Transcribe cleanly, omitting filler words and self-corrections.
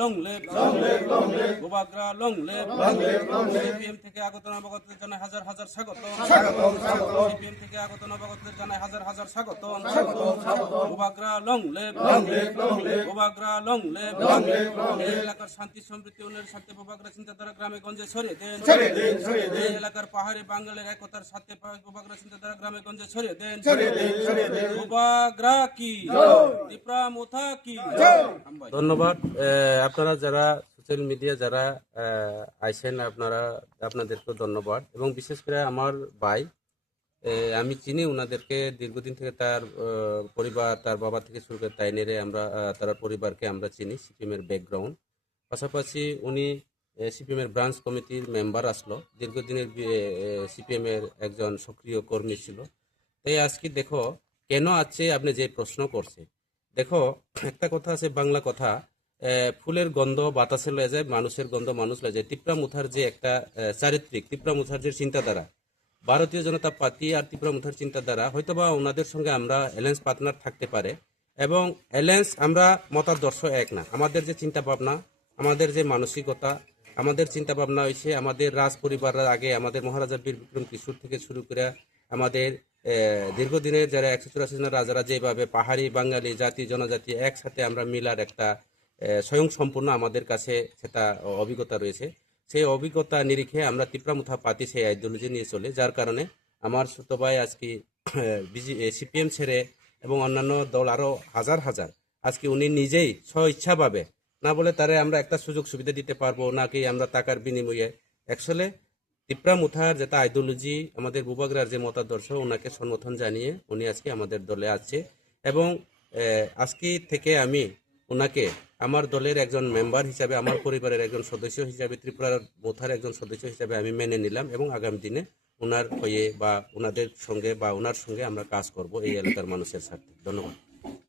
Long live গোবাগ্রা long live CPM থেকে আগত নবাগতদের জানাই হাজার হাজার স্বাগত সিপিএম থেকে আগত নবাগতদের জানাই হাজার হাজার স্বাগত গোবাগ্রা লং লেভ গোবাগ্রা লং লেভ এই এলাকার শান্তি সমৃদ্ধি উন্নয়নের সাথে গোবাগ্রা চিন্তাধারা গ্রামে গঞ্জে ছড়িয়ে দেন এই এলাকার পাহাড়ি বাঙালির একতার সাথে গোবাগ্রা চিন্তাধারা গ্রামে গঞ্জে ছড়িয়ে দেন গোবাগ্রা কি ত্রিপুরা মুথা কি। ধন্যবাদ। আপনারা যারা সোশ্যাল মিডিয়া যারা আইছেন আপনাদেরকে ধন্যবাদ এবং বিশেষ করে আমার ভাই আমি চিনি ওনাদেরকে দীর্ঘদিন থেকে তার পরিবার তার বাবা থেকে শুরু করে তাই নেড়ে আমরা তার পরিবারকে আমরা চিনি সিপিএম এর ব্যাকগ্রাউন্ড পাশাপাশি উনি সিপিএম এর ব্রাঞ্চ কমিটির মেম্বার আসলো দীর্ঘদিনের সিপিএম এর একজন সক্রিয় কর্মী ছিল। তাই আজকে দেখো কেন আছে আপনি যে প্রশ্ন করছে দেখো একটা কথা আছে বাংলা কথা ফুলের গন্ধ বাতাসে লয়ে যায় মানুষের গন্ধ মানুষ লয়ে যায়। ত্রিপুরা মুথার যে একটা চারিত্রিক ত্রিপুরা মুথার যে চিন্তাধারা ভারতীয় জনতা পার্টি আর ত্রিপুরা মুথার চিন্তাধারা হয়তোবা ওনাদের সঙ্গে আমরা অ্যালায়েন্স পার্টনার থাকতে পারে এবং অ্যালায়েন্স আমরা মতাদর্শ এক না। আমাদের যে চিন্তা ভাবনা আমাদের যে মানসিকতা আমাদের চিন্তা ভাবনা হয়েছে আমাদের রাজ পরিবারের আগে আমাদের মহারাজা বীর বিক্রম কিশোর থেকে শুরু করে আমাদের দীর্ঘদিনের যারা 184 জনের রাজারা যেভাবে পাহাড়ি বাঙালি জাতি জনজাতি একসাথে আমরা মিলার একটা স্বয়ং সম্পূর্ণ আমাদের কাছে সেটা অভিজ্ঞতা রয়েছে। সেই অভিজ্ঞতা নিরিখে আমরা ত্রিপুরা মুথা পার্টি সেই আইডিওলজি নিয়ে চলে যার কারণে আমার ছোট ভাই আজকে সিপিএম ছেড়ে এবং অন্যান্য দল আরো হাজার হাজার আজকে উনি নিজেই স্ব ইচ্ছাভাবে না বলে তারে আমরা একটা সুযোগ সুবিধা দিতে পারবো নাকি আমরা টাকার বিনিময়ে অ্যাকচুয়ালি ত্রিপুরা মুথার যেটা আইডিওলজি আমাদের বুবাগ্রার যে মতাদর্শ ওনাকে সমর্থন জানিয়ে উনি আজকে আমাদের দলে আছে এবং আজকে থেকে আমি ওনাকে আমার দলের একজন মেম্বার হিসাবে আমার পরিবারের একজন সদস্য হিসাবে ত্রিপুরার মুথার একজন সদস্য হিসাবে আমি মেনে নিলাম এবং আগামী দিনে ওনার হয়ে বা ওনাদের সঙ্গে বা ওনার সঙ্গে আমরা কাজ করব এই এলাকার মানুষের সাথে। ধন্যবাদ।